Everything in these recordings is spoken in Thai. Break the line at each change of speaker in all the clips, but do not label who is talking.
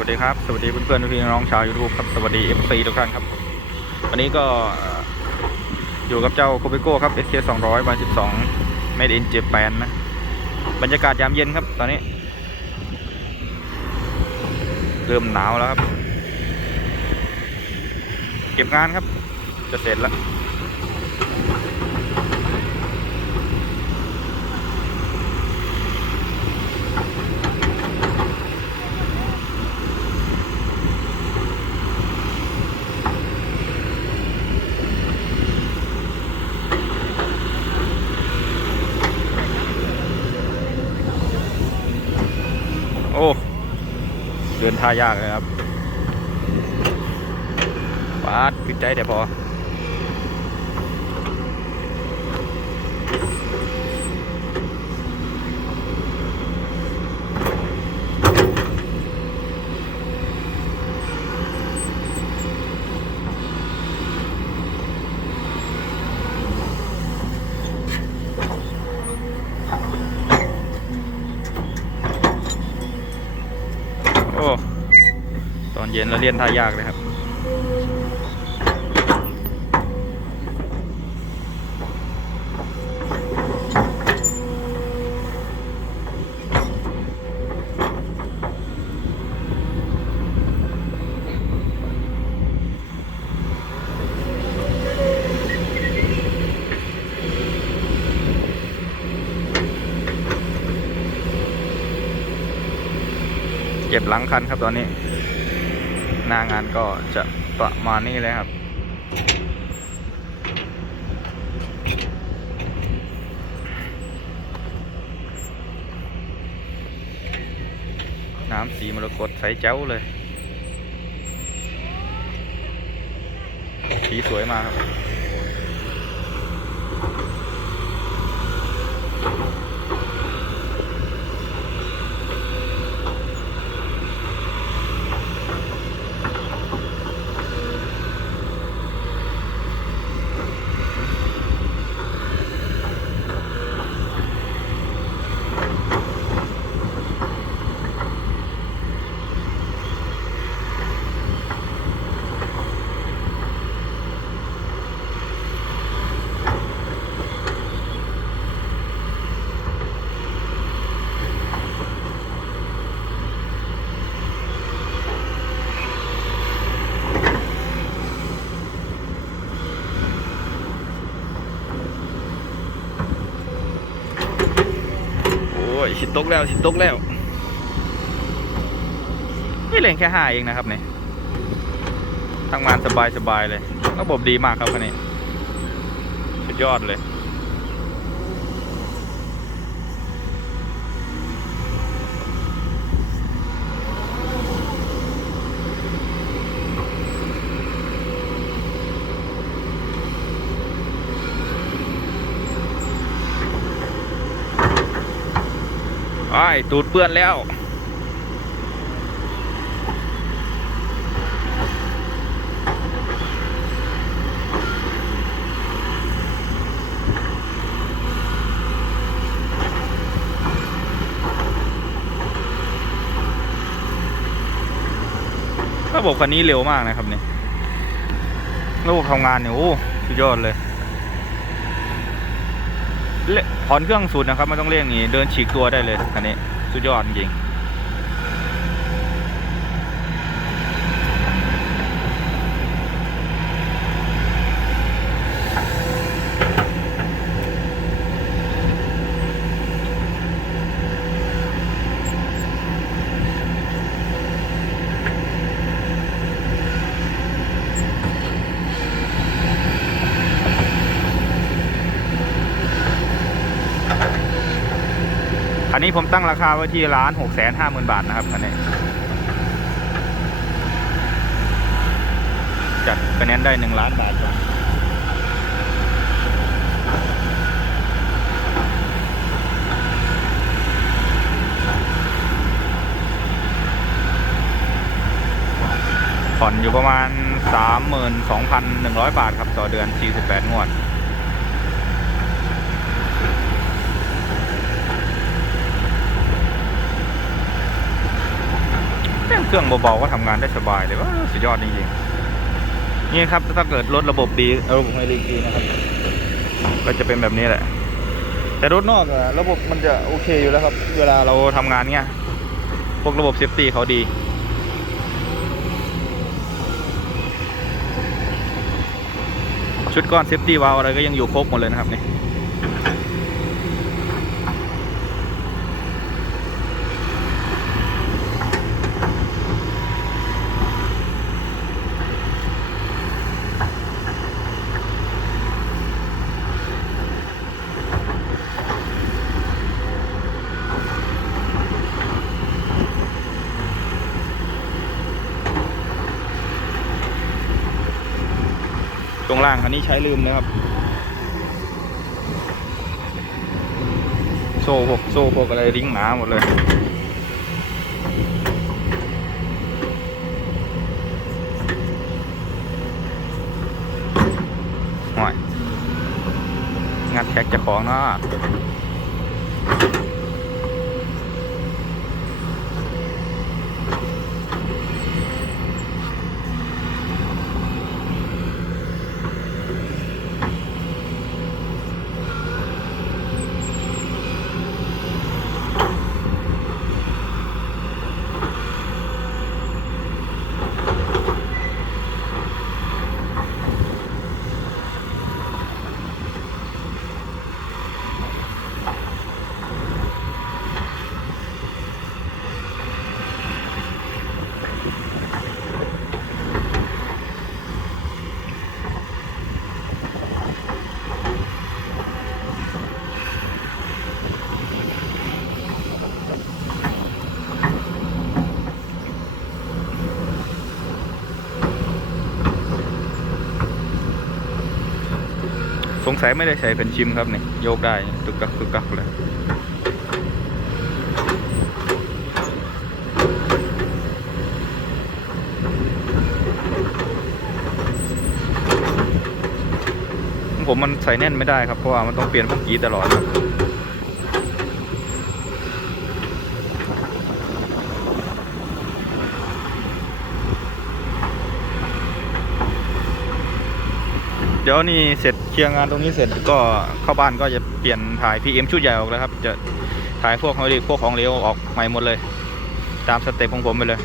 วัสดีครับ สวัสดีเพื่อนๆพี่น้องชาวยูทูบครับ สวัสดี FC ทุกท่านครับ วันนี้ก็อยู่กับเจ้าโคเปโก้ครับ SK 200 by 12 Made in Japan นะ บรรยากาศยามเย็นครับตอนนี้ เริ่มหนาวแล้วครับ เก็บงานครับ จะเสร็จแล้ว ท่ายากเลยครับปาดปิดใจเดี๋ยวพอ ย็นเราเรียนท่ายากเลยครับ เก็บหลังคันครับตอนนี้ หน้างานก็จะประมาณนี้เลยครับ น้ำสีมรกตใสแจ๋วเลย สีสวยมากครับ ชิดตกแล้วชิดตกแล้วนี่เลงแค่ห้าเองนะครับเนี่ยทำงานสบายสบายๆเลย ระบบดีมากครับคันนี้ สุดยอดเลย ตูดเปื้อนแล้ว ระบบคันนี้เร็วมากนะครับเนี่ยระบบทำงานเนี่ยโอ้สุดยอดเลยเละ ถอนเครื่องสูดนะครับไม่ต้องเร่งอย่างนี้เดินฉีกตัวได้เลยคันนี้สุดยอดจริง นนี้ผมตั้งราคาไว้ที่ล้านหกแสนห้าหมื่นบาทนะครับคันนี้ จัดคะแนนได้หนึ่งล้านบาทครับผ่อนอยู่ประมาณ 32,100 บาทครับ ต่อเดือน 48 งวด แม่ง เครื่องเบาๆก็ทำงานได้สบายเลยว่าสุดยอดจริงๆนี่ครับถ้าเกิดรถระบบดีระบบไฮดรอลิกดีนะครับ ก็จะเป็นแบบนี้แหละ แต่รถนอกอะระบบมันจะโอเคอยู่แล้วครับ เวลาเราทำงานเนี้ยพวกระบบเซฟตี้เขาดีชุดก้อนเซฟตี้วาล์วอะไรก็ยังอยู่ครบหมดเลยนะครับนี่ ตรงล่างคันนี้ใช้ลืมนะครับ โซ่พวกโซ่พวกอะไรริ้งหนาหมดเลยห่วยงัดแท็กจะของเนาะ สงสัยไม่ได้ใส่เป็นชิมครับนี่โยกได้ตึกกักตึกกักเลยผมมันใส่แน่นไม่ได้ครับเพราะว่ามันต้องเปลี่ยนพวกกีตลอดครับ ดี๋ยวนี่เสร็จเคลียร์งานตรงนี้เสร็จก็เข้าบ้านก็จะเปลี่ยนถ่าย PM ชุดใหญ่ออกแล้วครับ จะถ่ายพวกของเหลวพวกของเหลวออกใหม่หมดเลย ตามสเต็ปของผมไปเลย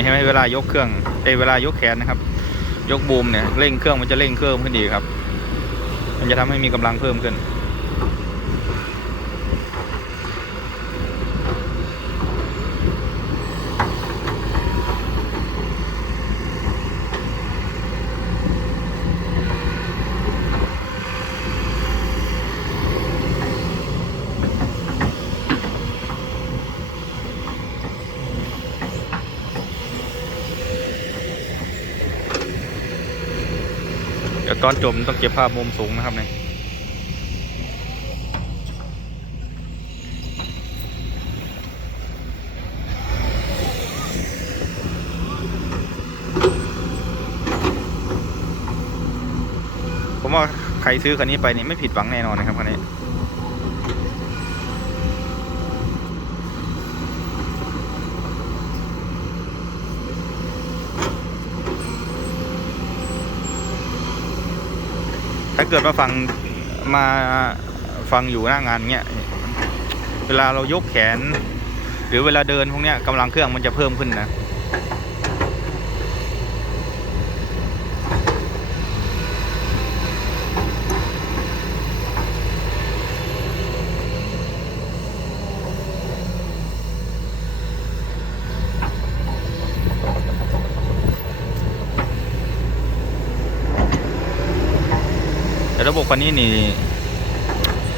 นี่ใช่ไหมเวลายกเครื่องเอยเวลายกแขนนะครับ ยกบูมเนี่ยเร่งเครื่องมันจะเร่งเครื่องขึ้นดีครับ มันจะทำให้มีกำลังเพิ่มขึ้น ตอนจบต้องเก็บภาพมุมสูงนะครับเนี่ยผมว่าใครซื้อคันนี้ไปนี่ไม่ผิดหวังแน่นอนนะครับคันนี้ เกิดมาฟังมาฟังอยู่หน้างานเงี้ยเวลาเรายกแขน หรือเวลาเดินพวกเนี้ยกำลังเครื่องมันจะเพิ่มขึ้นนะ คันนี้นี่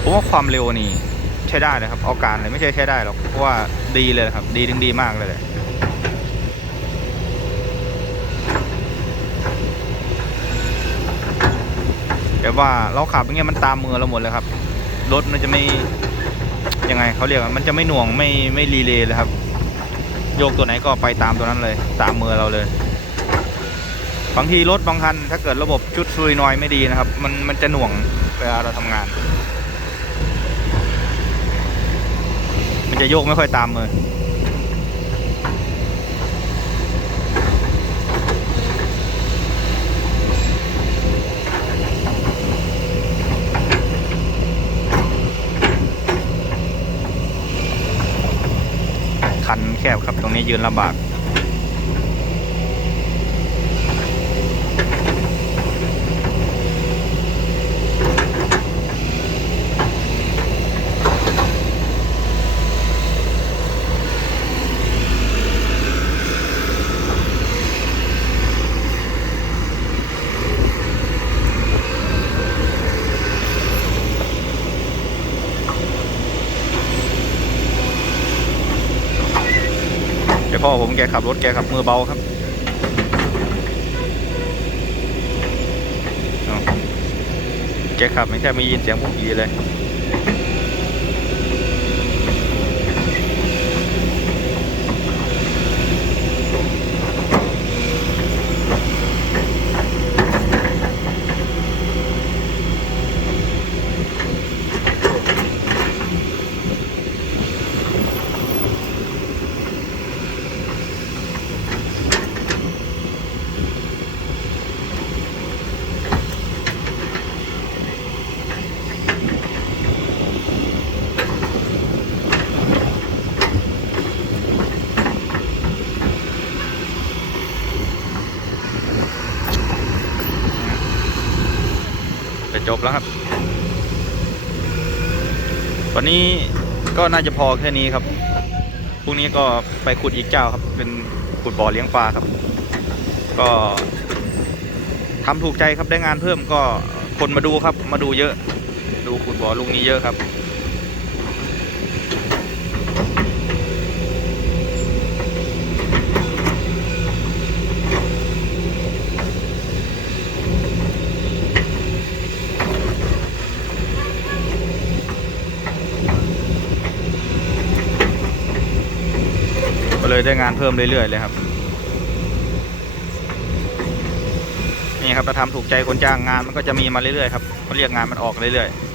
ผมว่าความเร็วนี่ใช้ได้เลยครับ เอาการเลยไม่ใช่ใช้ได้หรอกเพราะว่าดีเลยครับ ดีถึงดีมากเลยแหละแบบว่าเราขับอย่างเงี้ยมันตามมือเราหมดเลยครับ รถมันจะไม่ยังไงเขาเรียกว่ามันจะไม่หน่วงไม่ไม่รีเลย์เลยครับ โยกตัวไหนก็ไปตามตัวนั้นเลย ตามมือเราเลย บางทีรถบางคันถ้าเกิดระบบชุดซุยนอยไม่ดีนะครับ มันมันจะหน่วงเวลาเราทำงาน มันจะโยกไม่ค่อยตามมือคันแคบครับตรงนี้ยืนลำบาก แกขับรถแกขับมือเบาครับแกขับไม่แค่ไม่ยินเสียงพวกยีเลย แล้วครับ วันนี้ก็น่าจะพอแค่นี้ครับพรุ่งนี้ก็ไปขุดอีกเจ้าครับ เป็นขุดบ่อเลี้ยงปลาครับ ก็ทำถูกใจครับได้งานเพิ่มก็คนมาดูครับ มาดูเยอะ ดูขุดบ่อลุงนี้เยอะครับ เลยได้งานเพิ่มเรื่อยๆเลยครับ นี่ครับถ้าทำถูกใจคนจ้างงานมันก็จะมีมาเรื่อยๆครับเขาเรียกงานมันออกเรื่อยๆ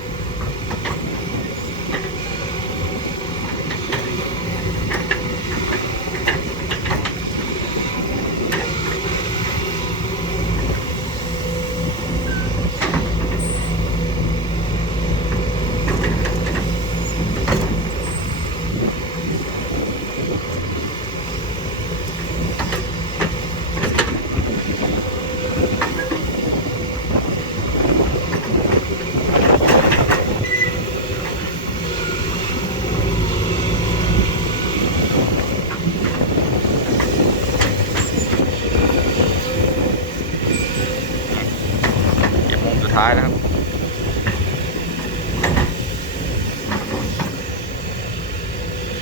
ท้ายนะครับ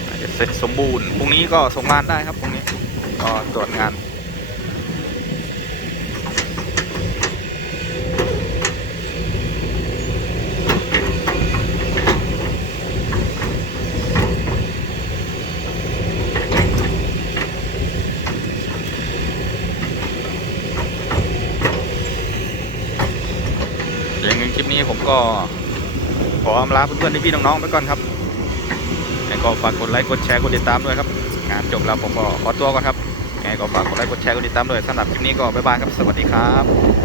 อาจจะเสร็จสมบูรณ์พรุ่งนี้ก็ส่งงานได้ครับพรุ่งนี้ก็ตรวจงาน อย่างงั้นคลิปนี้ผม ก็ขออำลาเพื่อนๆพี่ๆน้องๆไปก่อนครับแล้วก็ฝากกดไลค์กดแชร์กดติดตามด้วยครับงานจบแล้วผมก็ขอตัวก่อนครับยังไงก็ฝากกดไลค์กดแชร์กดติดตามด้วยสำหรับคลิปนี้ก็บ๊ายบายครับสวัสดีครับ